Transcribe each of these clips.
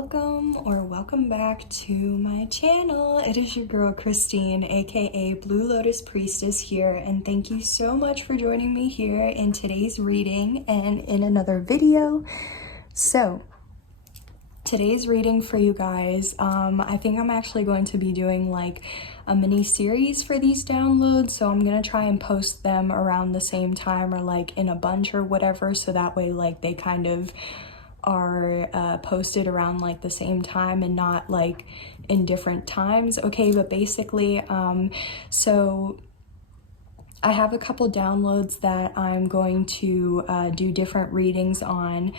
Welcome back to my channel. It is your girl Christine, aka Blue Lotus Priestess here, and thank you so much for joining me here in today's reading and in another video. So today's reading for you guys, I think I'm actually going to be doing like a mini series for these downloads, so I'm gonna try and post them around the same time or like in a bunch or whatever, so that way like they kind of are posted around like the same time and not like in different times. Okay, but basically so I have a couple downloads that I'm going to do different readings on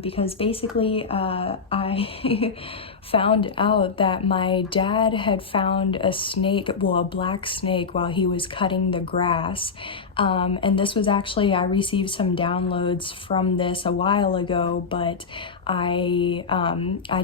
because basically I found out that my dad had found a snake, well, a black snake, while he was cutting the grass. And this was actually, I received some downloads from this a while ago, but I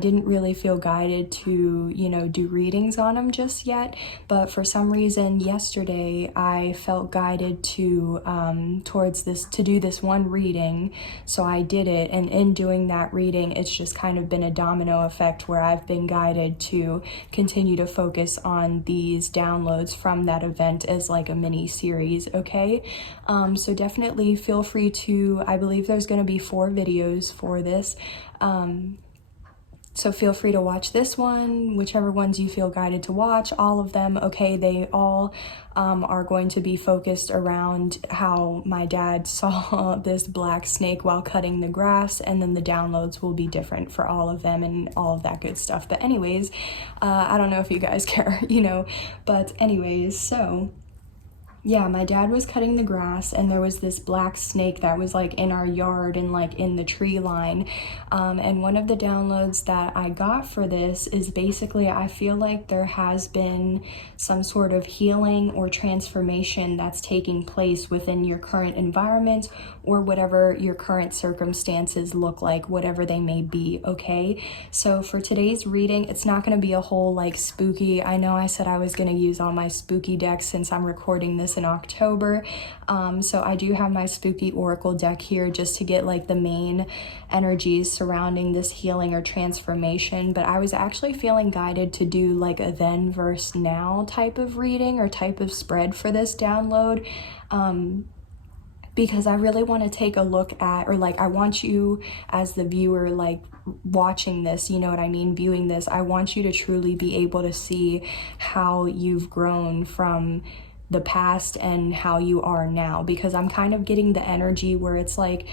didn't really feel guided to, you know, do readings on them just yet. But for some reason yesterday I felt guided to to do this one reading, so I did it. And in doing that reading, it's just kind of been a domino effect where I've been guided to continue to focus on these downloads from that event as like a mini series. Okay, so definitely feel free to, I believe there's going to be 4 videos for this, so feel free to watch this one, whichever ones you feel guided to watch, all of them. Okay, they all are going to be focused around how my dad saw this black snake while cutting the grass, and then the downloads will be different for all of them and all of that good stuff. But anyways, I don't know if you guys care, you know, but anyways, so yeah, my dad was cutting the grass and there was this black snake that was like in our yard and like in the tree line. And one of the downloads that I got for this is basically, I feel like there has been some sort of healing or transformation that's taking place within your current environment or whatever your current circumstances look like, whatever they may be. Okay, so for today's reading, it's not going to be a whole like spooky, I know I said I was going to use all my spooky decks since I'm recording this in October, so I do have my spooky oracle deck here just to get like the main energies surrounding this healing or transformation. But I was actually feeling guided to do like a then versus now type of reading or type of spread for this download, because I really want to take a look at, or like I want you as the viewer, like watching this, you know what I mean, viewing this, I want you to truly be able to see how you've grown from the past and how you are now, because I'm kind of getting the energy where it's like,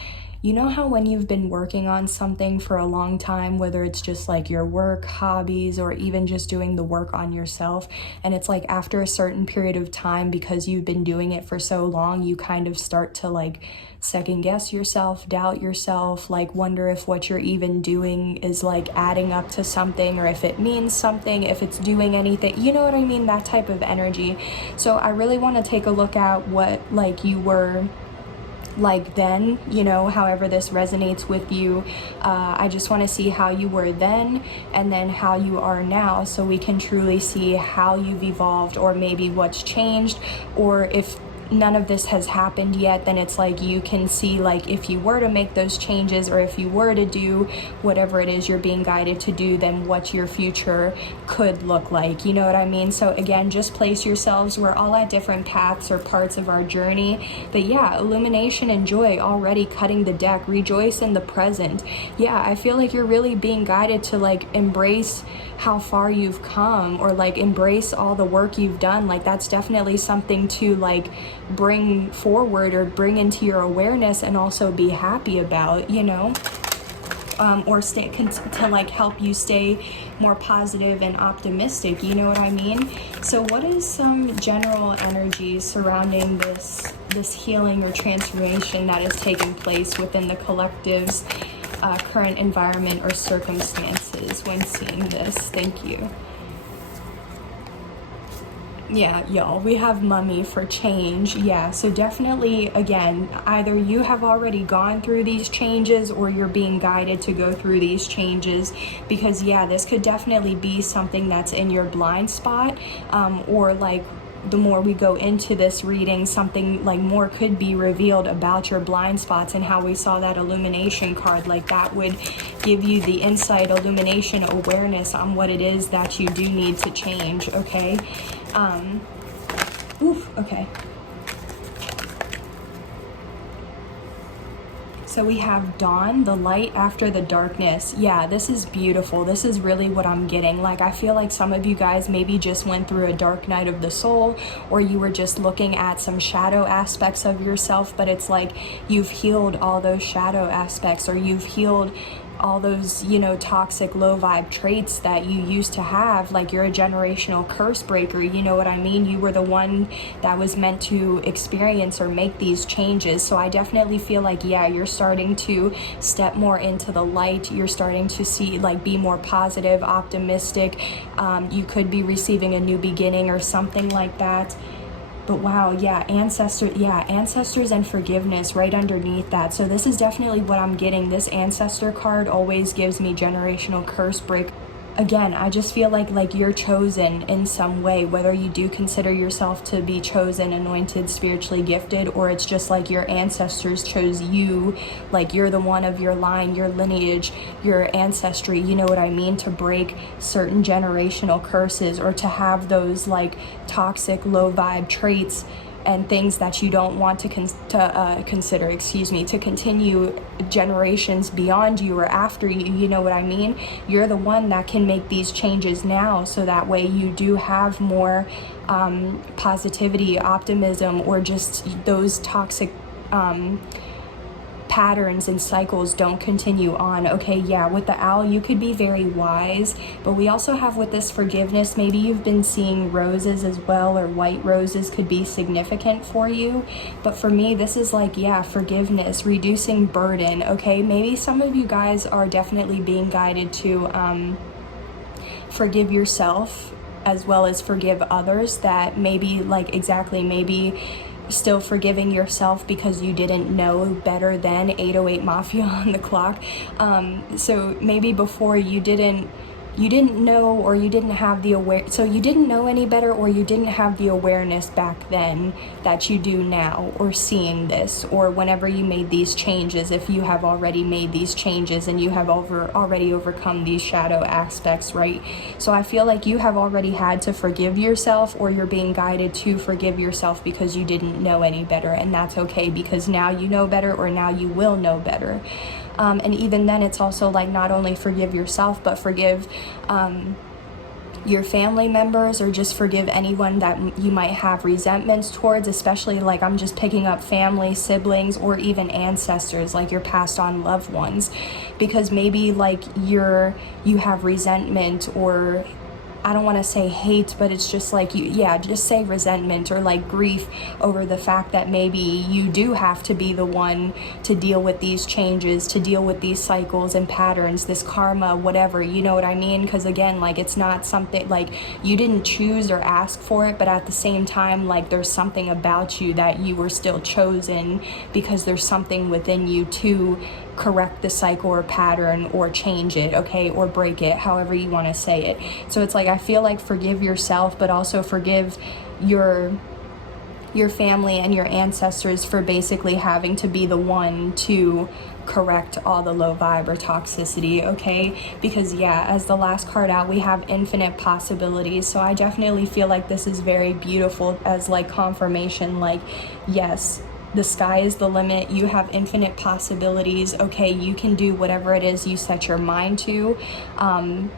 you know how when you've been working on something for a long time, whether it's just like your work, hobbies, or even just doing the work on yourself, and it's like after a certain period of time, because you've been doing it for so long, you kind of start to like second guess yourself, doubt yourself, like wonder if what you're even doing is like adding up to something, or if it means something, if it's doing anything, you know what I mean, that type of energy. So I really want to take a look at what like you were like then, you know, however this resonates with you. I just want to see how you were then and then how you are now, so we can truly see how you've evolved, or maybe what's changed, or if none of this has happened yet, then it's like you can see like if you were to make those changes, or if you were to do whatever it is you're being guided to do, then what your future could look like, you know what I mean? So again, just place yourselves, we're all at different paths or parts of our journey. But yeah, illumination and joy, already cutting the deck, rejoice in the present. Yeah, I feel like you're really being guided to like embrace how far you've come, or like embrace all the work you've done. Like that's definitely something to like bring forward or bring into your awareness and also be happy about, you know, or to like help you stay more positive and optimistic, you know what I mean? So what is some general energy surrounding this healing or transformation that is taking place within the collective's current environment or circumstances when seeing this? Thank you. Yeah, y'all, we have mummy for change. Yeah, so definitely, again, either you have already gone through these changes or you're being guided to go through these changes, because yeah, this could definitely be something that's in your blind spot, or like the more we go into this reading, something like more could be revealed about your blind spots, and how we saw that illumination card. Like that would give you the insight, illumination, awareness on what it is that you do need to change, okay? Okay. So we have dawn, the light after the darkness. Yeah, this is beautiful. This is really what I'm getting. Like, I feel like some of you guys maybe just went through a dark night of the soul, or you were just looking at some shadow aspects of yourself, but it's like you've healed all those shadow aspects, or you've healed all those, you know, toxic low vibe traits that you used to have. Like, you're a generational curse breaker, you know what I mean? You were the one that was meant to experience or make these changes. So I definitely feel like, yeah, you're starting to step more into the light. You're starting to see, like, be more positive, optimistic. You could be receiving a new beginning or something like that. But wow, yeah, ancestors and forgiveness right underneath that. So this is definitely what I'm getting. This ancestor card always gives me generational curse break. Again, I just feel like you're chosen in some way, whether you do consider yourself to be chosen, anointed, spiritually gifted, or it's just like your ancestors chose you, like you're the one of your line, your lineage, your ancestry, you know what I mean, to break certain generational curses, or to have those like toxic low vibe traits and things that you don't want to consider, to continue generations beyond you or after you, you know what I mean? You're the one that can make these changes now, so that way you do have more positivity, optimism, or just those toxic patterns and cycles don't continue on. Okay, yeah, with the owl, you could be very wise, but we also have with this forgiveness, maybe you've been seeing roses as well, or white roses could be significant for you. But for me, this is like, yeah, forgiveness, reducing burden. Okay, maybe some of you guys are definitely being guided to forgive yourself as well as forgive others, that maybe maybe still forgiving yourself because you didn't know better then. 808 Mafia on the clock. So maybe before you didn't know, or you didn't have the so you didn't know any better, or you didn't have the awareness back then that you do now, or seeing this, or whenever you made these changes, if you have already made these changes and you have already overcome these shadow aspects, right? So I feel like you have already had to forgive yourself, or you're being guided to forgive yourself because you didn't know any better, and that's okay, because now you know better, or now you will know better. And even then, it's also like not only forgive yourself, but forgive your family members, or just forgive anyone that you might have resentments towards, especially like I'm just picking up family, siblings, or even ancestors, like your passed on loved ones, because maybe like you have resentment, or I don't want to say hate, but it's just like just say resentment, or like grief over the fact that maybe you do have to be the one to deal with these changes, to deal with these cycles and patterns, this karma, whatever, you know what I mean? Because again, like it's not something like you didn't choose or ask for it, but at the same time, like there's something about you that you were still chosen, because there's something within you to correct the cycle or pattern, or change it, okay, or break it, however you want to say it. So it's like I feel like forgive yourself, but also forgive your family and your ancestors for basically having to be the one to correct all the low vibe or toxicity, okay? Because yeah, as the last card out, we have infinite possibilities. So I definitely feel like this is very beautiful as like confirmation, like yes, the sky is the limit. You have infinite possibilities. Okay, you can do whatever it is you set your mind to. And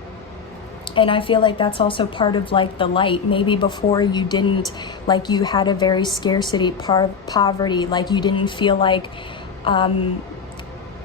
I feel like that's also part of like the light. Maybe before you didn't, like you had a very scarcity, poverty, like you didn't feel like,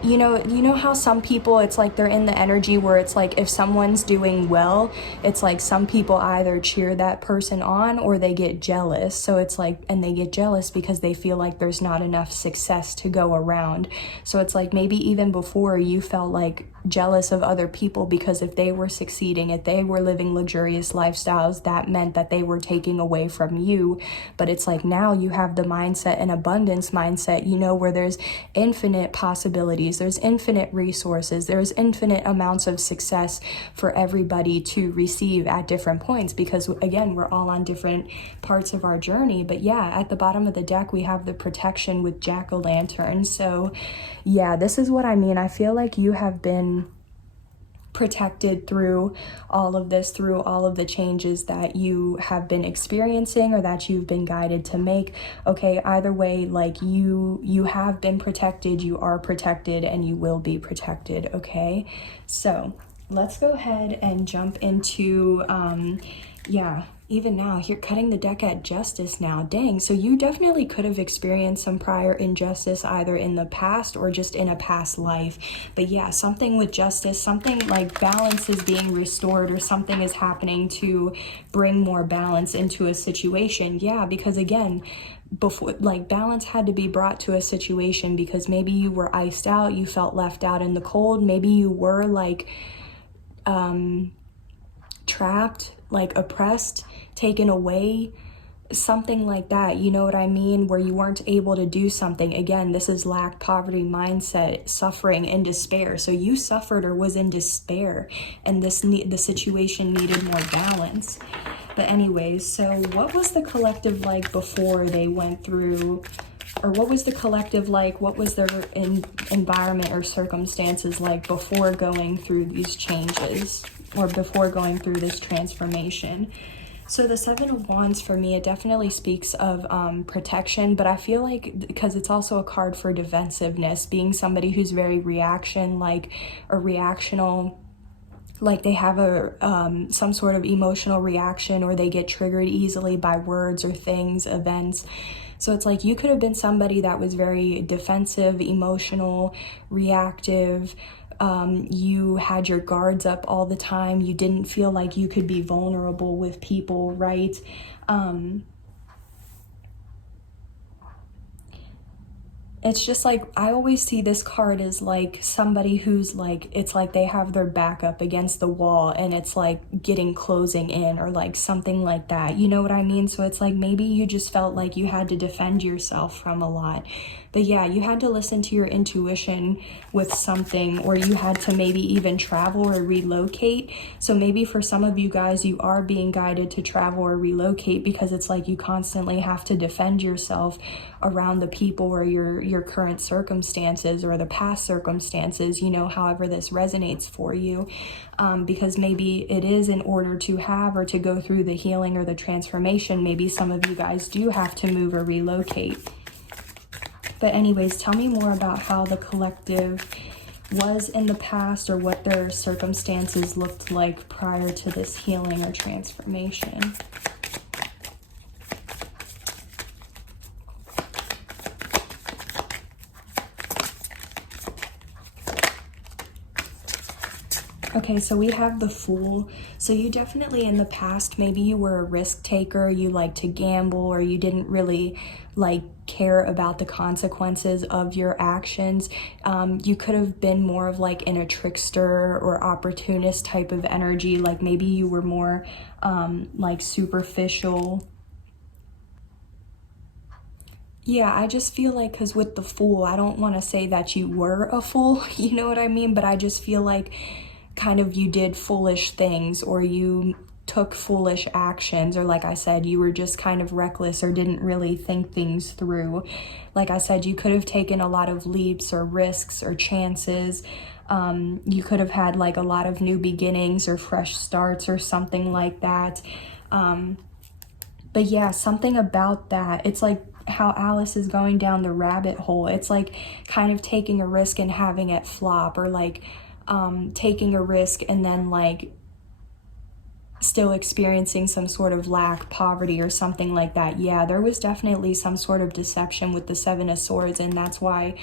you know how some people, it's like they're in the energy where it's like if someone's doing well, it's like some people either cheer that person on or they get jealous. So it's like, and they get jealous because they feel like there's not enough success to go around. So it's like maybe even before you felt like jealous of other people because if they were succeeding, if they were living luxurious lifestyles, that meant that they were taking away from you. But it's like now you have the mindset, an abundance mindset, where there's infinite possibilities. opportunities, there's infinite resources, there's infinite amounts of success for everybody to receive at different points, because again, we're all on different parts of our journey. But yeah, at the bottom of the deck, we have the protection with jack-o'-lantern. So yeah, this is what I mean. I feel like you have been protected through all of this, through all of the changes that you have been experiencing or that you've been guided to make. Okay, either way, like you have been protected, you are protected, and you will be protected. Okay, so let's go ahead and jump into yeah, even now, here cutting the deck at Justice now. Dang, so you definitely could have experienced some prior injustice either in the past or just in a past life. But yeah, something with Justice, something like balance is being restored, or something is happening to bring more balance into a situation. Yeah, because again, before, like, balance had to be brought to a situation because maybe you were iced out, you felt left out in the cold, maybe you were like trapped, like oppressed, taken away, something like that, you know what I mean, where you weren't able to do something. Again, this is lack, poverty, mindset, suffering, and despair. So you suffered or was in despair, and the situation needed more balance. But anyways, so what was the collective like before they went through, or what was the collective like, what was their environment or circumstances like before going through these changes, or before going through this transformation? So the Seven of Wands, for me, it definitely speaks of protection, but I feel like because it's also a card for defensiveness, being somebody who's very reactional, like they have a some sort of emotional reaction, or they get triggered easily by words or things, events. So it's like you could have been somebody that was very defensive, emotional, reactive. You had your guards up all the time. You didn't feel like you could be vulnerable with people, right? It's just like, I always see this card as like somebody who's like, it's like they have their back up against the wall and it's like getting closing in, or like something like that. You know what I mean? So it's like maybe you just felt like you had to defend yourself from a lot. But yeah, you had to listen to your intuition with something, or you had to maybe even travel or relocate. So maybe for some of you guys, you are being guided to travel or relocate because it's like you constantly have to defend yourself around the people or your current circumstances or the past circumstances, you know, however this resonates for you. Because maybe it is in order to have or to go through the healing or the transformation. Maybe some of you guys do have to move or relocate. But anyways, tell me more about how the collective was in the past, or what their circumstances looked like prior to this healing or transformation. Okay, so we have the Fool. So you definitely in the past, maybe you were a risk taker, you like to gamble, or you didn't really like care about the consequences of your actions. You could have been more of like in a trickster or opportunist type of energy. Like maybe you were more like superficial. Yeah, I just feel like, because with the Fool, I don't want to say that you were a fool, you know what I mean? But I just feel like kind of you did foolish things, or you took foolish actions, or like I said, you were just kind of reckless or didn't really think things through. Like I said, you could have taken a lot of leaps or risks or chances. You could have had like a lot of new beginnings or fresh starts or something like that. But yeah, something about that, it's like how Alice is going down the rabbit hole. It's like kind of taking a risk and having it flop, or like taking a risk and then like still experiencing some sort of lack, poverty, or something like that. Yeah, there was definitely some sort of deception with the Seven of Swords, and that's why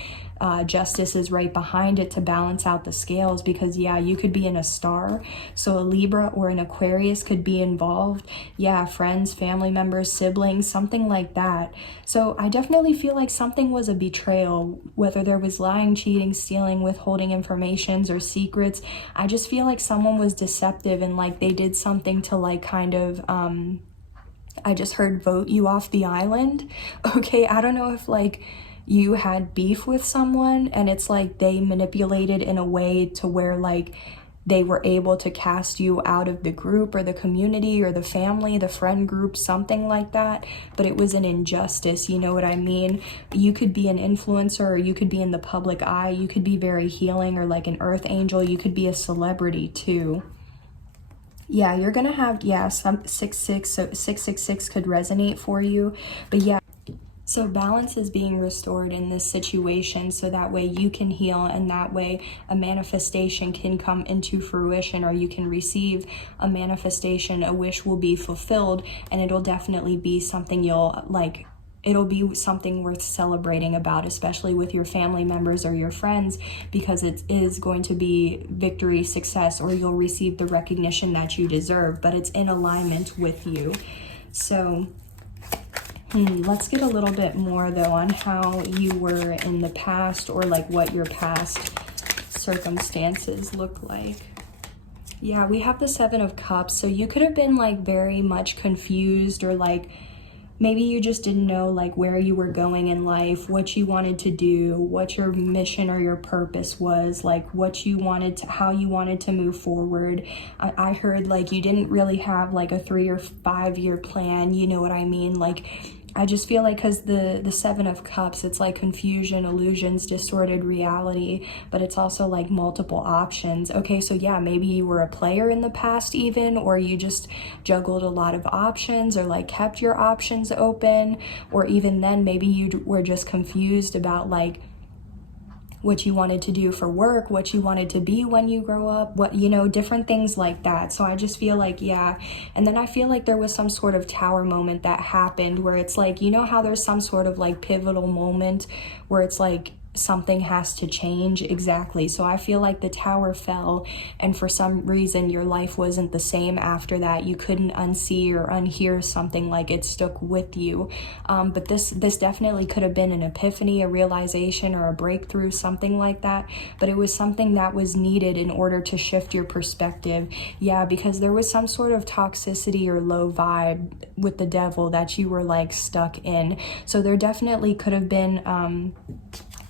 Justice is right behind it to balance out the scales. Because yeah, you could be in a star, so a Libra or an Aquarius could be involved. Yeah, friends, family members, siblings, something like that. So I definitely feel like something was a betrayal, whether there was lying, cheating, stealing, withholding informations or secrets. I just feel like someone was deceptive, and like they did something to like kind of I just heard vote you off the island. Okay, I don't know if like you had beef with someone, and it's like they manipulated in a way to where like they were able to cast you out of the group or the community or the family, the friend group, something like that. But it was an injustice, you know what I mean? You could be an influencer, or you could be in the public eye. You could be very healing, or like an earth angel. You could be a celebrity too. Yeah, you're gonna have, yeah, some 666, so 666 could resonate for you. But yeah, so balance is being restored in this situation, so that way you can heal, and that way a manifestation can come into fruition, or you can receive a manifestation. A wish will be fulfilled, and it'll definitely be something you'll like. It'll be something worth celebrating about, especially with your family members or your friends, because it is going to be victory, success, or you'll receive the recognition that you deserve, but it's in alignment with you. So let's get a little bit more though on how you were in the past, or like what your past circumstances look like. Yeah, we have the 7 of Cups. So you could have been like very much confused, or like maybe you just didn't know like where you were going in life, what you wanted to do, what your mission or your purpose was, like what you wanted to, how you wanted to move forward. I heard like you didn't really have like a 3 or 5 year plan, you know what I mean? Like I just feel like, because the 7 of Cups, it's like confusion, illusions, distorted reality, but it's also like multiple options. Okay, so yeah, maybe you were a player in the past even, or you just juggled a lot of options, or like kept your options open, or even then maybe you were just confused about like what you wanted to do for work, what you wanted to be when you grow up, what, you know, different things like that. So I just feel like, yeah. And then I feel like there was some sort of tower moment that happened, where it's like, you know how there's some sort of like pivotal moment where it's like something has to change. Exactly. So I feel like the tower fell, and for some reason your life wasn't the same after that. You couldn't unsee or unhear something, like it stuck with you. But this definitely could have been an epiphany, a realization, or a breakthrough, something like that. But it was something that was needed in order to shift your perspective. Yeah, because there was some sort of toxicity or low vibe with the devil that you were like stuck in. So there definitely could have been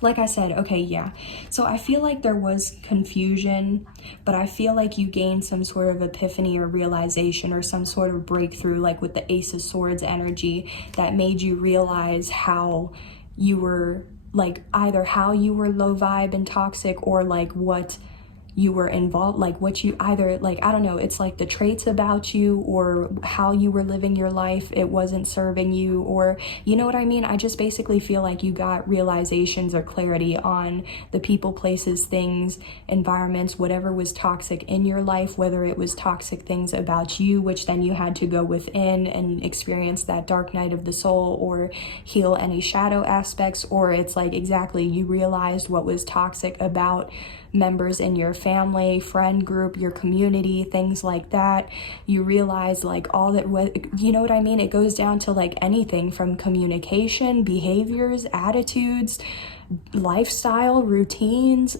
like I said, okay, yeah. So I feel like there was confusion, but I feel like you gained some sort of epiphany or realization, or some sort of breakthrough, like with the Ace of Swords energy, that made you realize how you were, like either how you were low vibe and toxic, or like what you were involved, like what you either, like, I don't know, it's like the traits about you, or how you were living your life, it wasn't serving you, or you know what I mean? I just basically feel like you got realizations or clarity on the people, places, things, environments, whatever was toxic in your life, whether it was toxic things about you, which then you had to go within and experience that dark night of the soul, or heal any shadow aspects, or it's like exactly you realized what was toxic about members in your family, friend group, your community, things like that. You realize like all that, you know what I mean? It goes down to like anything from communication, behaviors, attitudes, lifestyle, routines,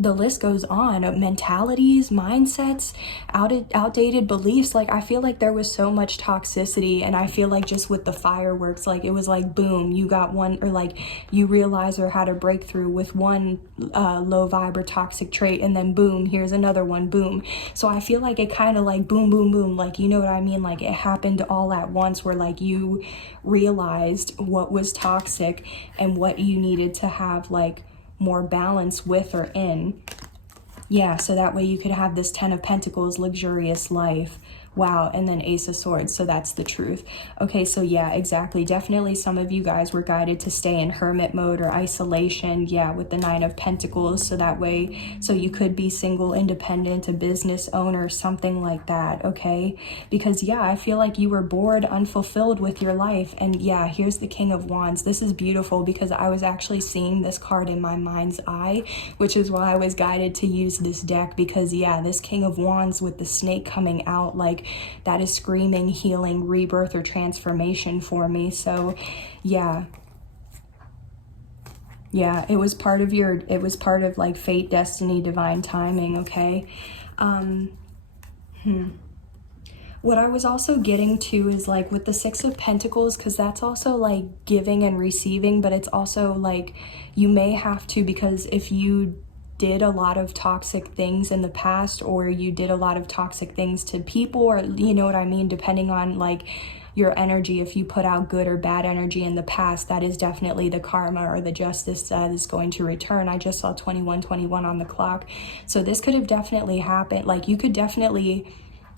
the list goes on, mentalities, mindsets, outdated beliefs. Like I feel like there was so much toxicity, and I feel like just with the fireworks, like it was like boom, you got one, or like you realize or had a breakthrough with one low vibe or toxic trait, and then boom, here's another one, boom. So I feel like it kind of like boom, boom, boom, like, you know what I mean? Like it happened all at once, where like you realized what was toxic and what you needed to have like more balance with or in. Yeah, so that way you could have this 10 of Pentacles, luxurious life. Wow, and then Ace of Swords, so that's the truth. Okay, so yeah, exactly. Definitely some of you guys were guided to stay in hermit mode or isolation, yeah, with the 9 of Pentacles, so that way, so you could be single, independent, a business owner, something like that, okay? Because yeah, I feel like you were bored, unfulfilled with your life, and yeah, here's the King of Wands. This is beautiful because I was actually seeing this card in my mind's eye, which is why I was guided to use this deck, because yeah, this King of Wands with the snake coming out, like that is screaming healing, rebirth, or transformation for me. So yeah, it was part of your, it was part of like fate, destiny, divine timing. Okay. What I was also getting to is like with the Six of Pentacles, because that's also like giving and receiving, but it's also like you may have to, because if you did a lot of toxic things in the past, or you did a lot of toxic things to people, or you know what I mean, depending on like your energy, if you put out good or bad energy in the past, that is definitely the karma or the justice that is going to return. I just saw 2121 on the clock. So this could have definitely happened. Like you could definitely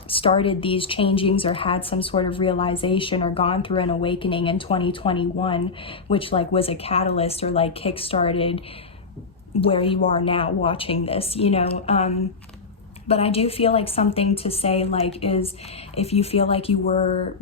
started these changings or had some sort of realization or gone through an awakening in 2021, which like was a catalyst or like kickstarted where you are now watching this, you know. But I do feel like something to say like is, if you feel like you were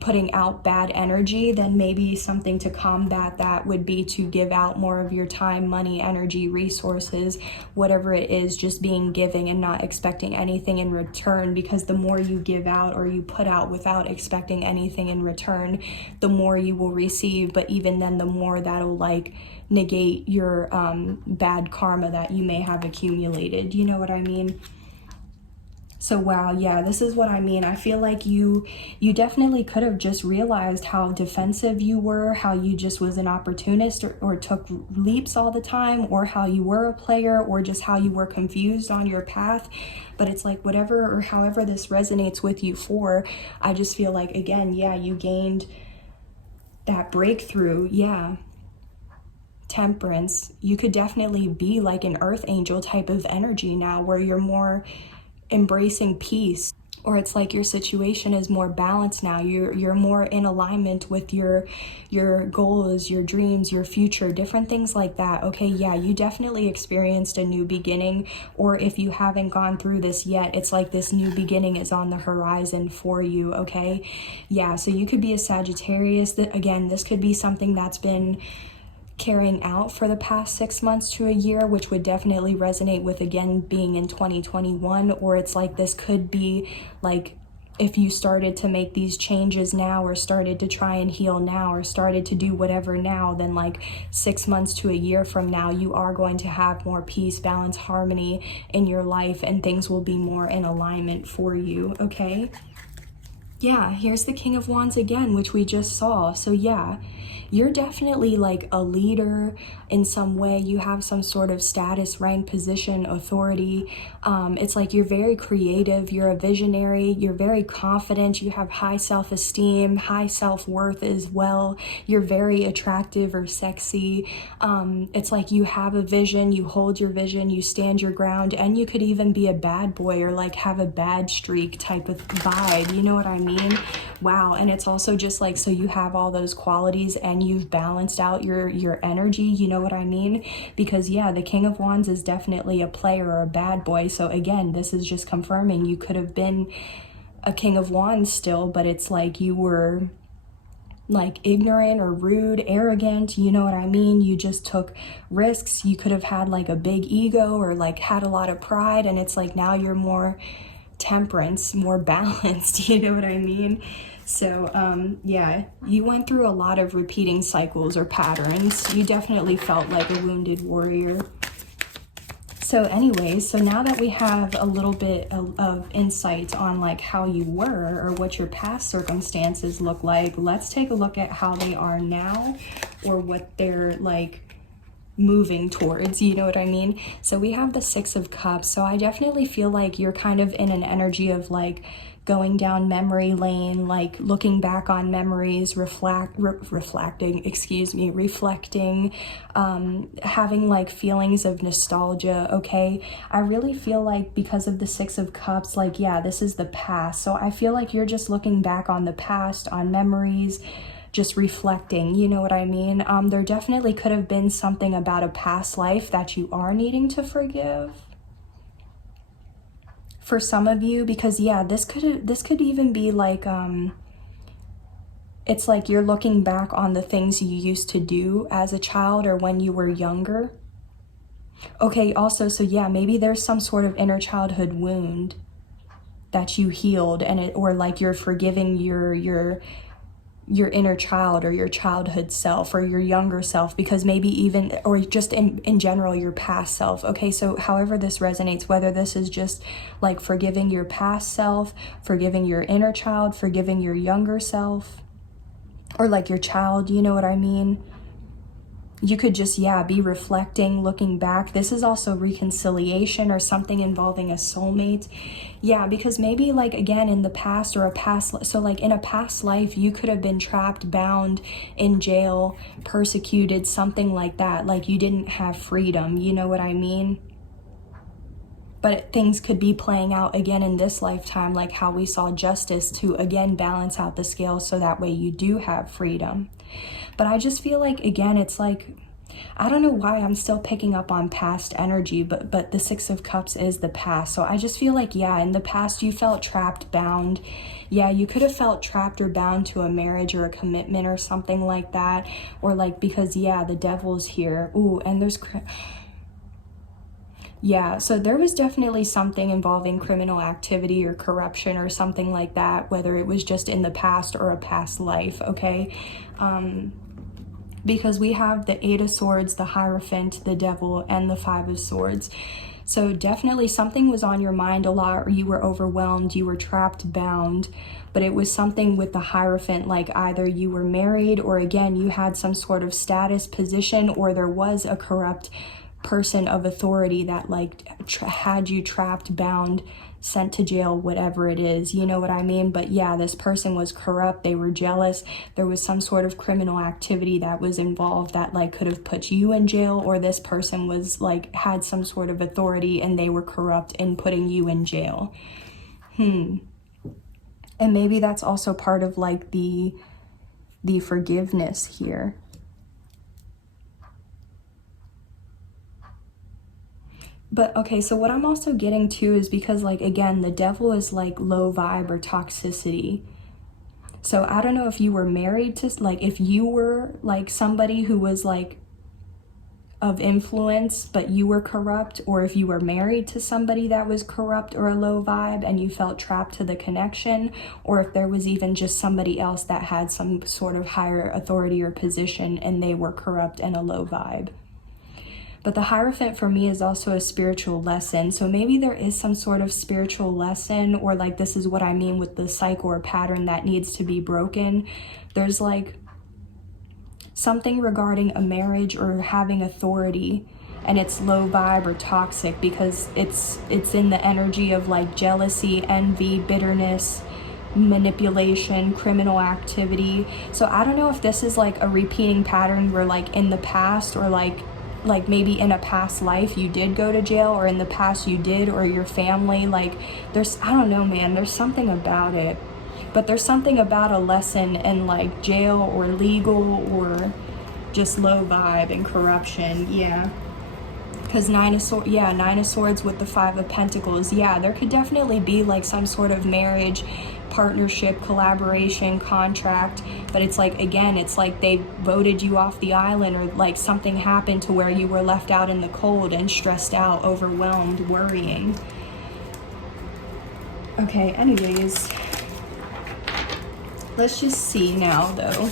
putting out bad energy, then maybe something to combat that would be to give out more of your time, money, energy, resources, whatever it is, just being giving and not expecting anything in return. Because the more you give out or you put out without expecting anything in return, the more you will receive. But even then, the more that'll like negate your bad karma that you may have accumulated. You know what I mean? So wow, yeah, this is what I mean. I feel like you definitely could have just realized how defensive you were, how you just was an opportunist, or took leaps all the time, or how you were a player, or just how you were confused on your path. But it's like whatever or however this resonates with you for, I just feel like, again, yeah, you gained that breakthrough. Yeah. Temperance. You could definitely be like an earth angel type of energy now, where you're more embracing peace, or it's like your situation is more balanced now. You're more in alignment with your goals, your dreams, your future, different things like that. Okay, yeah, you definitely experienced a new beginning, or if you haven't gone through this yet, it's like this new beginning is on the horizon for you. Okay, yeah, so you could be a Sagittarius. That again, this could be something that's been carrying out for the past 6 months to a year, which would definitely resonate with, again, being in 2021. Or it's like this could be like if you started to make these changes now, or started to try and heal now, or started to do whatever now, then like 6 months to a year from now, you are going to have more peace, balance, harmony in your life, and things will be more in alignment for you. Okay, yeah, here's the King of Wands again, which we just saw. So yeah, you're definitely like a leader in some way. You have some sort of status, rank, position, authority. It's like you're very creative, you're a visionary, you're very confident, you have high self-esteem, high self-worth as well. You're very attractive or sexy. It's like you have a vision, you hold your vision, you stand your ground, and you could even be a bad boy or like have a bad streak type of vibe. You know what I mean? Wow. And it's also just like, so you have all those qualities and you've balanced out your energy. You know what I mean? Because yeah, the King of Wands is definitely a player or a bad boy. So again, this is just confirming you could have been a King of Wands still, but it's like you were like ignorant or rude, arrogant, you know what I mean? You just took risks. You could have had like a big ego or like had a lot of pride, and it's like now you're more temperance, more balanced, you know what I mean? So yeah, you went through a lot of repeating cycles or patterns. You definitely felt like a wounded warrior. So anyways, so now that we have a little bit of insight on like how you were or what your past circumstances look like, let's take a look at how they are now, or what they're like moving towards, you know what I mean? So we have the Six of Cups. So I definitely feel like you're kind of in an energy of like going down memory lane, like looking back on memories, reflecting, having like feelings of nostalgia. Okay, I really feel like because of the Six of Cups, like yeah, this is the past. So I feel like you're just looking back on the past, on memories, just reflecting, you know what I mean? There definitely could have been something about a past life that you are needing to forgive for some of you, because yeah, this could even be like it's like you're looking back on the things you used to do as a child or when you were younger. Okay, also, so yeah, maybe there's some sort of inner childhood wound that you healed, and or like you're forgiving your your inner child or your childhood self or your younger self, because maybe even, or just in general, your past self. Okay, so however this resonates, whether this is just like forgiving your past self, forgiving your inner child, forgiving your younger self, or like your child, you know what I mean? You could just, yeah, be reflecting, looking back. This is also reconciliation or something involving a soulmate. Yeah, because maybe like, again, in the past or a past, so like in a past life, you could have been trapped, bound, in jail, persecuted, something like that. Like you didn't have freedom, you know what I mean? But things could be playing out again in this lifetime, like how we saw justice, to again balance out the scales so that way you do have freedom. But I just feel like, again, it's like, I don't know why I'm still picking up on past energy, but the Six of Cups is the past. So I just feel like, yeah, in the past you felt trapped, bound. Yeah, you could have felt trapped or bound to a marriage or a commitment or something like that. Or like, because, yeah, the devil's here. Ooh, and there's... Yeah, so there was definitely something involving criminal activity or corruption or something like that, whether it was just in the past or a past life, okay? Because we have the Eight of Swords, the Hierophant, the Devil, and the Five of Swords. So definitely something was on your mind a lot, or you were overwhelmed, you were trapped, bound, but it was something with the Hierophant, like either you were married or, again, you had some sort of status, position, or there was a corrupt person of authority that like had you trapped, bound, sent to jail, whatever it is, you know what I mean? But yeah, this person was corrupt, they were jealous, there was some sort of criminal activity that was involved that like could have put you in jail, or this person was like had some sort of authority and they were corrupt in putting you in jail. And maybe that's also part of like the forgiveness here. But okay, so what I'm also getting to is because, like, again, the devil is like low vibe or toxicity. So I don't know if you were married to, like, if you were like somebody who was like of influence, but you were corrupt, or if you were married to somebody that was corrupt or a low vibe and you felt trapped to the connection, or if there was even just somebody else that had some sort of higher authority or position and they were corrupt and a low vibe. But the Hierophant for me is also a spiritual lesson. So maybe there is some sort of spiritual lesson, or like this is what I mean with the cycle or pattern that needs to be broken. There's like something regarding a marriage or having authority, and it's low vibe or toxic because it's in the energy of like jealousy, envy, bitterness, manipulation, criminal activity. So I don't know if this is like a repeating pattern where like in the past, or like maybe in a past life you did go to jail, or in the past you did, or your family, like there's, I don't know, man, there's something about it. But there's something about a lesson in like jail or legal or just low vibe and corruption. Yeah, because Nine of Swords with the Five of Pentacles. Yeah, there could definitely be like some sort of marriage, partnership, collaboration, contract, but it's like, again, it's like they voted you off the island, or like something happened to where you were left out in the cold and stressed out, overwhelmed, worrying. Okay, anyways, let's just see now though.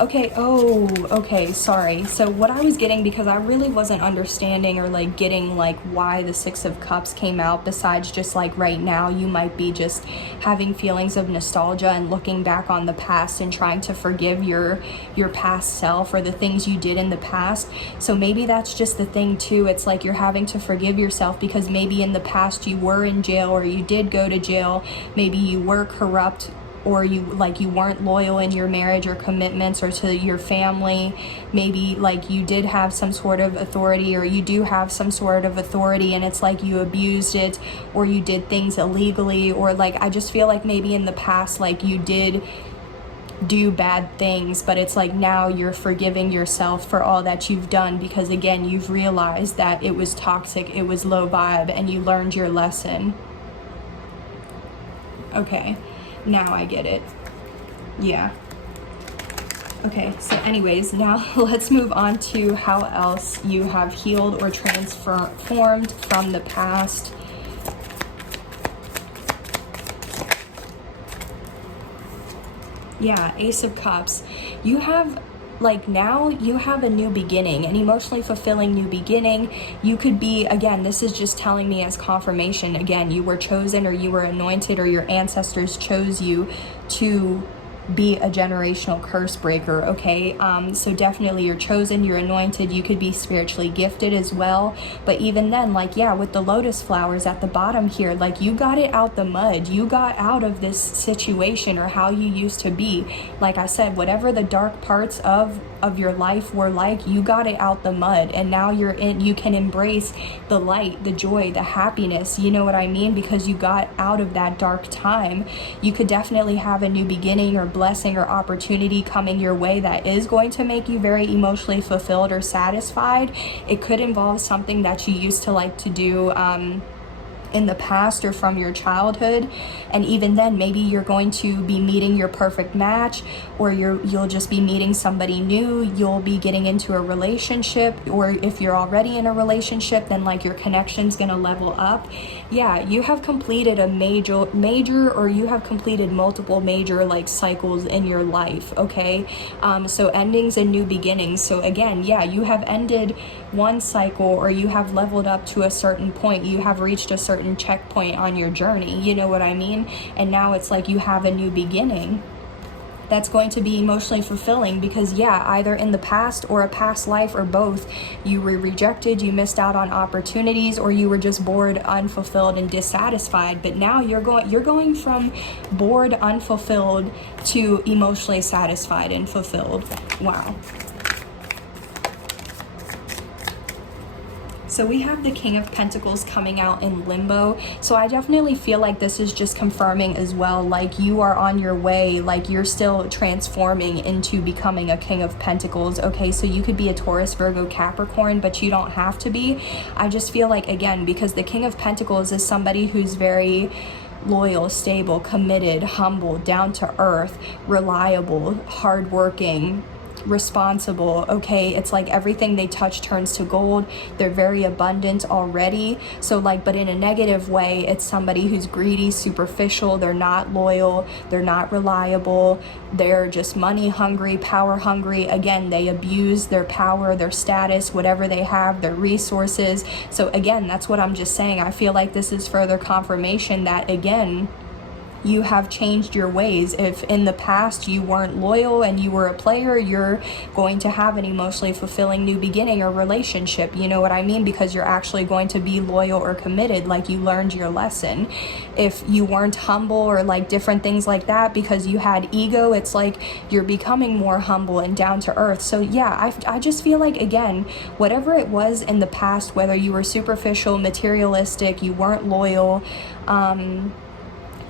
Okay, okay, sorry. So what I was getting, because I really wasn't understanding or like getting like why the Six of Cups came out, besides just like right now you might be just having feelings of nostalgia and looking back on the past and trying to forgive your past self or the things you did in the past. So maybe that's just the thing too. It's like you're having to forgive yourself because maybe in the past you were in jail, or you did go to jail, maybe you were corrupt, or you weren't loyal in your marriage or commitments or to your family. Maybe like you did have some sort of authority, or you do have some sort of authority, and it's like you abused it, or you did things illegally, or like I just feel like maybe in the past like you did do bad things, but it's like now you're forgiving yourself for all that you've done, because again you've realized that it was toxic, it was low vibe, and you learned your lesson. Okay, now I get it. Yeah. Okay, so anyways, now let's move on to how else you have healed or transformed from the past. Yeah, Ace of Cups. You have, like, now you have a new beginning, an emotionally fulfilling new beginning. You could be, again, this is just telling me as confirmation, again, you were chosen or you were anointed or your ancestors chose you to be a generational curse breaker, okay? So definitely you're chosen, you're anointed, you could be spiritually gifted as well. But even then, like, yeah, with the lotus flowers at the bottom here, like, you got it out the mud. You got out of this situation or how you used to be. Like I said, whatever the dark parts of your life were like, you got it out the mud, and now you can embrace the light, the joy, the happiness, you know what I mean? Because you got out of that dark time. You could definitely have a new beginning or blessing or opportunity coming your way that is going to make you very emotionally fulfilled or satisfied. It could involve something that you used to like to do in the past or from your childhood, and even then maybe you're going to be meeting your perfect match, or you'll just be meeting somebody new. You'll be getting into a relationship, or if you're already in a relationship, then like your connection's gonna level up. Yeah, you have completed a major or you have completed multiple major like cycles in your life, okay? So endings and new beginnings. So again, yeah, you have ended one cycle or you have leveled up to a certain point. You have reached a certain checkpoint on your journey, you know what I mean? And now it's like you have a new beginning that's going to be emotionally fulfilling, because yeah, either in the past or a past life or both, you were rejected, you missed out on opportunities, or you were just bored, unfulfilled, and dissatisfied. But now you're going from bored, unfulfilled to emotionally satisfied and fulfilled. Wow. So we have the King of Pentacles coming out in limbo. So I definitely feel like this is just confirming as well, like you are on your way, like you're still transforming into becoming a King of Pentacles. Okay, so you could be a Taurus, Virgo, Capricorn, but you don't have to be. I just feel like, again, because the King of Pentacles is somebody who's very loyal, stable, committed, humble, down to earth, reliable, hardworking, responsible. Okay, it's like everything they touch turns to gold. They're very abundant already. So like, but in a negative way, it's somebody who's greedy, superficial. They're not loyal, they're not reliable, they're just money hungry, power hungry. Again, they abuse their power, their status, whatever they have, their resources. So again, that's what I'm just saying. I feel like this is further confirmation that, again, you have changed your ways. If in the past you weren't loyal and you were a player, you're going to have an emotionally fulfilling new beginning or relationship, you know what I mean? Because you're actually going to be loyal or committed, like you learned your lesson. If you weren't humble or like different things like that because you had ego, it's like you're becoming more humble and down to earth. So yeah, I just feel like, again, whatever it was in the past, whether you were superficial, materialistic, you weren't loyal,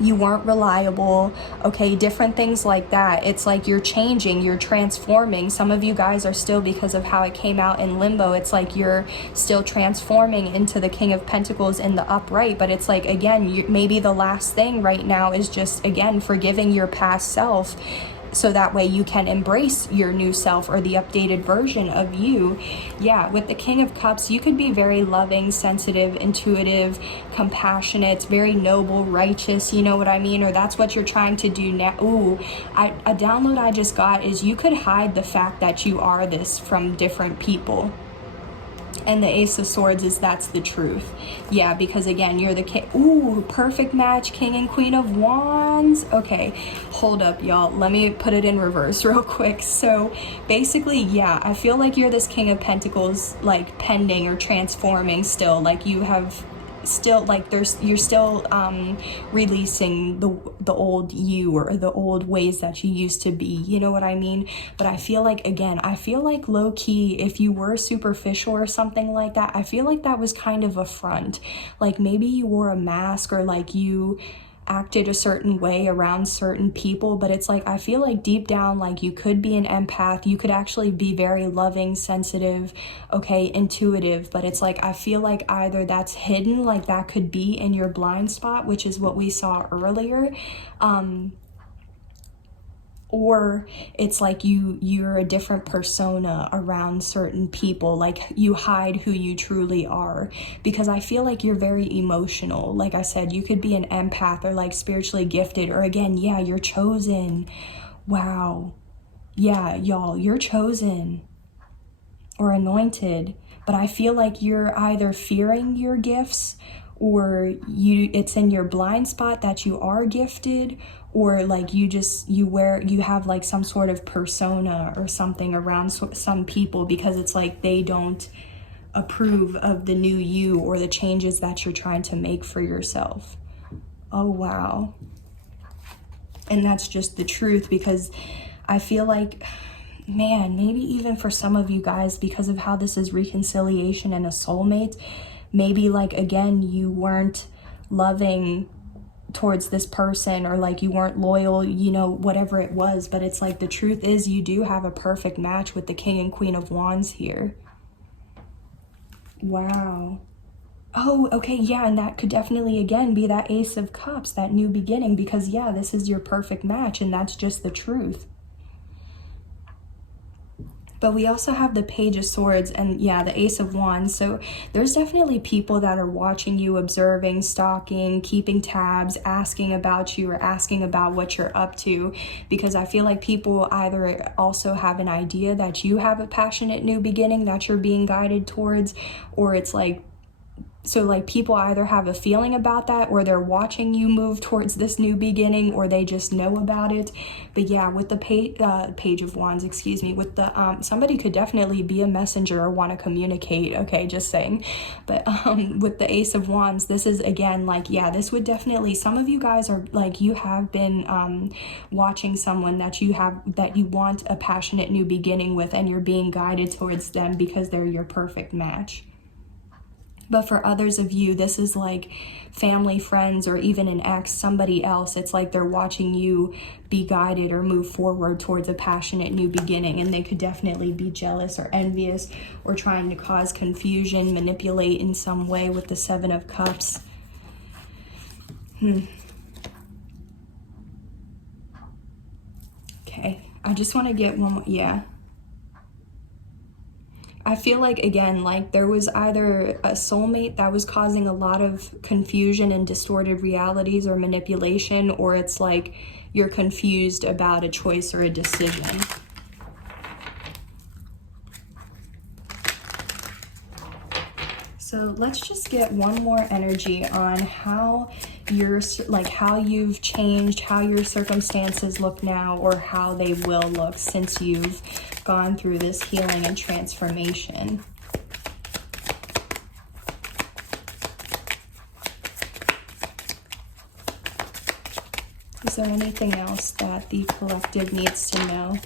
you weren't reliable, okay, different things like that. It's like you're changing, you're transforming. Some of you guys are still, because of how it came out in limbo, it's like you're still transforming into the King of Pentacles in the upright. But it's like, again, maybe the last thing right now is just, again, forgiving your past self, so that way you can embrace your new self or the updated version of you. Yeah, with the King of Cups, you could be very loving, sensitive, intuitive, compassionate, very noble, righteous, you know what I mean? Or that's what you're trying to do now. Ooh, a download I just got is you could hide the fact that you are this from different people. And the Ace of Swords is that's the truth. Yeah, because again, you're the king. Ooh, perfect match, King and Queen of Wands. Okay, hold up, y'all. Let me put it in reverse real quick. So basically, yeah, I feel like you're this King of Pentacles, like pending or transforming still. Like you have still, like you're still releasing the old you or the old ways that you used to be, you know what I mean? But I feel like, again, I feel like low-key, if you were superficial or something like that, I feel like that was kind of a front. Like maybe you wore a mask, or like you acted a certain way around certain people, but it's like, I feel like deep down, like you could be an empath, you could actually be very loving, sensitive, okay, intuitive, but it's like, I feel like either that's hidden, like that could be in your blind spot, which is what we saw earlier, or it's like you're a different persona around certain people, like you hide who you truly are. Because I feel like you're very emotional. Like I said, you could be an empath or like spiritually gifted, or again, yeah, you're chosen. Wow. Yeah, y'all, you're chosen or anointed, but I feel like you're either fearing your gifts, or it's in your blind spot that you are gifted, or like you have like some sort of persona or something around some people, because it's like they don't approve of the new you or the changes that you're trying to make for yourself. Oh, wow. And that's just the truth, because I feel like, man, maybe even for some of you guys, because of how this is reconciliation and a soulmate, maybe like, again, you weren't loving towards this person, or like you weren't loyal, you know, whatever it was. But it's like, the truth is you do have a perfect match with the King and Queen of Wands here. Wow. Oh, okay, yeah, and that could definitely, again, be that Ace of Cups, that new beginning, because, yeah, this is your perfect match, and that's just the truth. But we also have the Page of Swords and, yeah, the Ace of Wands. So there's definitely people that are watching you, observing, stalking, keeping tabs, asking about you, or asking about what you're up to. Because I feel like people either also have an idea that you have a passionate new beginning that you're being guided towards, or it's like, so like people either have a feeling about that, or they're watching you move towards this new beginning, or they just know about it. But yeah, with the Page of Wands, excuse me, with the somebody could definitely be a messenger or want to communicate, okay, just saying. But with the Ace of Wands, this is, again, like, yeah, this would definitely, some of you guys are like, you have been watching someone that you want a passionate new beginning with, and you're being guided towards them because they're your perfect match. But for others of you, this is like family, friends, or even an ex, somebody else. It's like they're watching you be guided or move forward towards a passionate new beginning. And they could definitely be jealous or envious, or trying to cause confusion, manipulate in some way with the Seven of Cups. Okay, I just want to get one more, yeah. I feel like, again, like there was either a soulmate that was causing a lot of confusion and distorted realities or manipulation, or it's like you're confused about a choice or a decision. So let's just get one more energy on how you've changed, how your circumstances look now, or how they will look since you've gone through this healing and transformation. Is there anything else that the collective needs to know?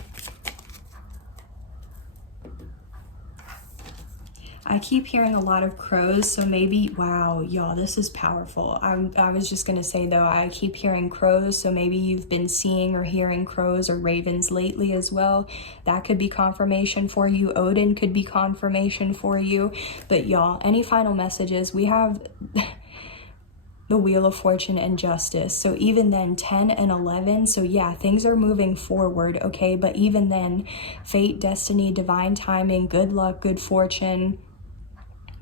I keep hearing a lot of crows, so maybe, wow, y'all, this is powerful. I was just going to say, though, I keep hearing crows, so maybe you've been seeing or hearing crows or ravens lately as well. That could be confirmation for you. Odin could be confirmation for you. But y'all, any final messages? We have the Wheel of Fortune and Justice. So even then, 10 and 11. So yeah, things are moving forward, okay? But even then, fate, destiny, divine timing, good luck, good fortune,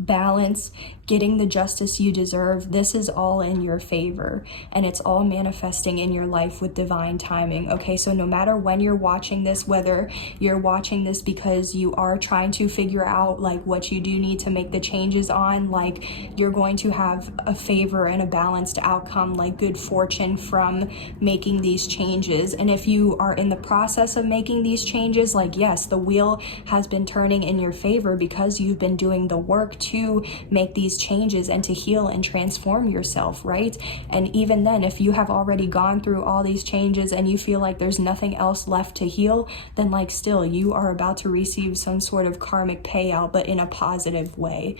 balance, getting the justice you deserve, this is all in your favor, and it's all manifesting in your life with divine timing, okay? So no matter when you're watching this, whether you're watching this because you are trying to figure out like what you do need to make the changes on, like you're going to have a favor and a balanced outcome, like good fortune from making these changes. And if you are in the process of making these changes, like yes, the wheel has been turning in your favor because you've been doing the work to make these changes and to heal and transform yourself, right? And even then, if you have already gone through all these changes and you feel like there's nothing else left to heal, then like still you are about to receive some sort of karmic payout, but in a positive way.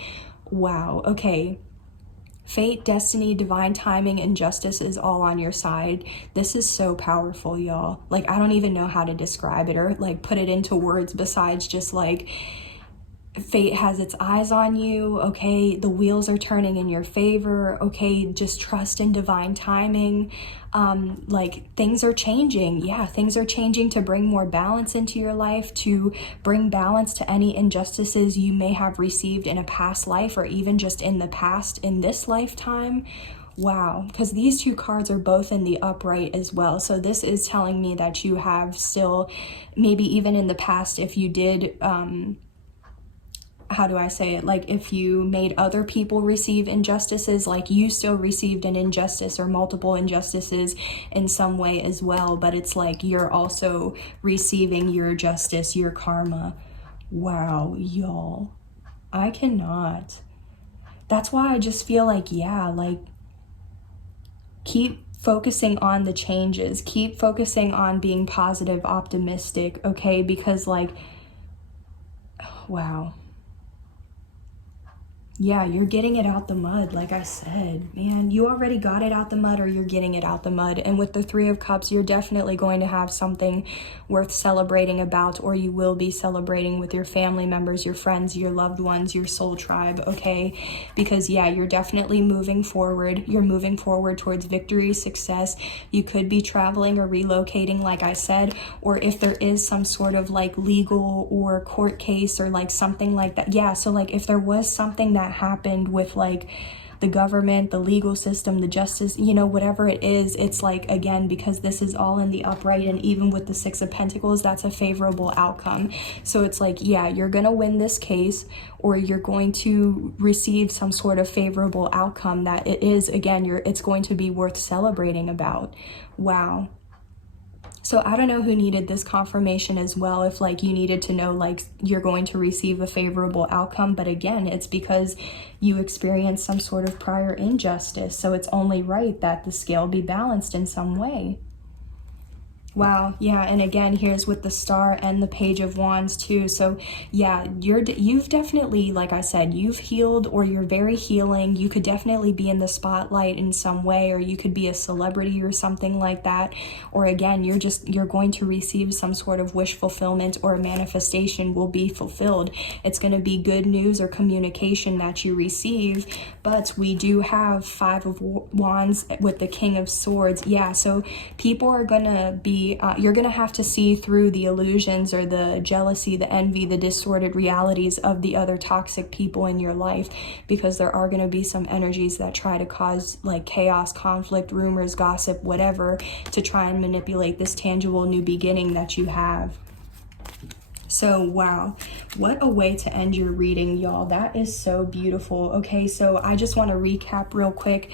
Wow, okay. Fate, destiny, divine timing, and justice is all on your side. This is so powerful, y'all. Like, I don't even know how to describe it or like put it into words besides just like, fate has its eyes on you, okay? The wheels are turning in your favor, okay? Just trust in divine timing. Like things are changing. Yeah, things are changing to bring more balance into your life, to bring balance to any injustices you may have received in a past life, or even just in the past, in this lifetime. Wow, because these two cards are both in the upright as well. So this is telling me that you have still, maybe even in the past, if you did, how do I say it? Like if you made other people receive injustices, like you still received an injustice or multiple injustices in some way as well. But it's like you're also receiving your justice, your karma. Wow, y'all. I cannot. That's why I just feel like, yeah, like keep focusing on the changes. Keep focusing on being positive, optimistic, okay? Because like, wow. Yeah, you're getting it out the mud, like I said. Man, you already got it out the mud or you're getting it out the mud. And with the Three of Cups, you're definitely going to have something worth celebrating about, or you will be celebrating with your family members, your friends, your loved ones, your soul tribe, okay? Because yeah, you're definitely moving forward. You're moving forward towards victory, success. You could be traveling or relocating, like I said, or if there is some sort of like legal or court case or like something like that. Yeah, so like if there was something that happened with like the government, the legal system, the justice, you know, whatever it is, it's like, again, because this is all in the upright, and even with the Six of Pentacles, that's a favorable outcome. So it's like, yeah, you're gonna win this case, or you're going to receive some sort of favorable outcome that it is, again, it's going to be worth celebrating about. Wow. So I don't know who needed this confirmation as well, if like you needed to know like you're going to receive a favorable outcome. But again, it's because you experienced some sort of prior injustice. So it's only right that the scale be balanced in some way. Wow, yeah, and again, here's with the Star and the Page of Wands too. So yeah, you've definitely, like I said, you've healed, or you're very healing. You could definitely be in the spotlight in some way, or you could be a celebrity or something like that. Or again, you're going to receive some sort of wish fulfillment, or a manifestation will be fulfilled. It's going to be good news or communication that you receive. But we do have Five of Wands with the King of Swords. Yeah, so people are going to be you're going to have to see through the illusions or the jealousy, the envy, the distorted realities of the other toxic people in your life, because there are going to be some energies that try to cause like chaos, conflict, rumors, gossip, whatever, to try and manipulate this tangible new beginning that you have. So wow, what a way to end your reading, y'all. That is so beautiful. Okay, so I just want to recap real quick.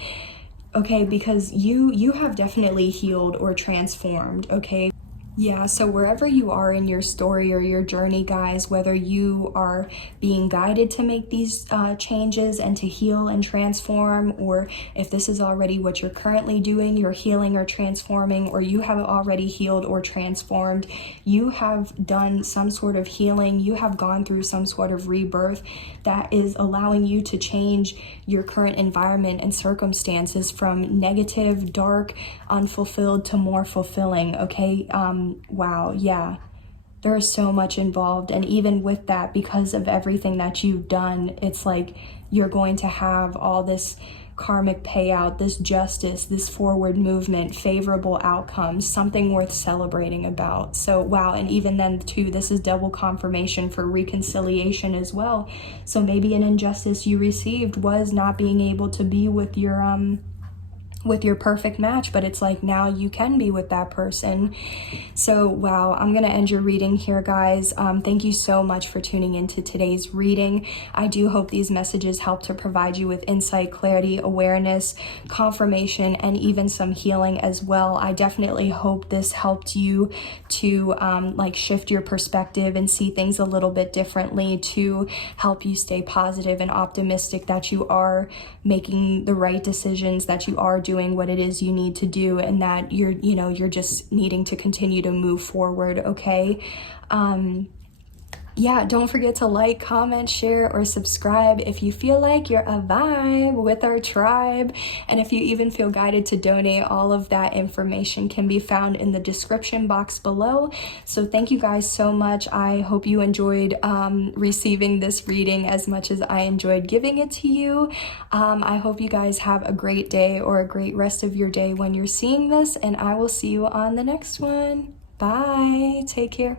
Okay, because you have definitely healed or transformed, okay? Yeah, so wherever you are in your story or your journey, guys, whether you are being guided to make these changes and to heal and transform, or if this is already what you're currently doing, you're healing or transforming, or you have already healed or transformed, you have done some sort of healing, you have gone through some sort of rebirth that is allowing you to change your current environment and circumstances from negative, dark, unfulfilled to more fulfilling, okay? Wow, yeah, there is so much involved. And even with that, because of everything that you've done, it's like you're going to have all this karmic payout, this justice, this forward movement, favorable outcomes, something worth celebrating about. So wow, and even then too, this is double confirmation for reconciliation as well. So maybe an injustice you received was not being able to be with your perfect match, but it's like now you can be with that person. So wow, I'm gonna end your reading here, guys. Thank you so much for tuning into today's reading. I do hope these messages help to provide you with insight, clarity, awareness, confirmation, and even some healing as well. I definitely hope this helped you to like shift your perspective and see things a little bit differently, to help you stay positive and optimistic that you are making the right decisions, that you are doing what it is you need to do, and that you're just needing to continue to move forward, okay? Yeah, don't forget to like, comment, share, or subscribe if you feel like you're a vibe with our tribe. And if you even feel guided to donate, all of that information can be found in the description box below. So thank you guys so much. I hope you enjoyed receiving this reading as much as I enjoyed giving it to you. I hope you guys have a great day or a great rest of your day when you're seeing this, and I will see you on the next one. Bye. Take care.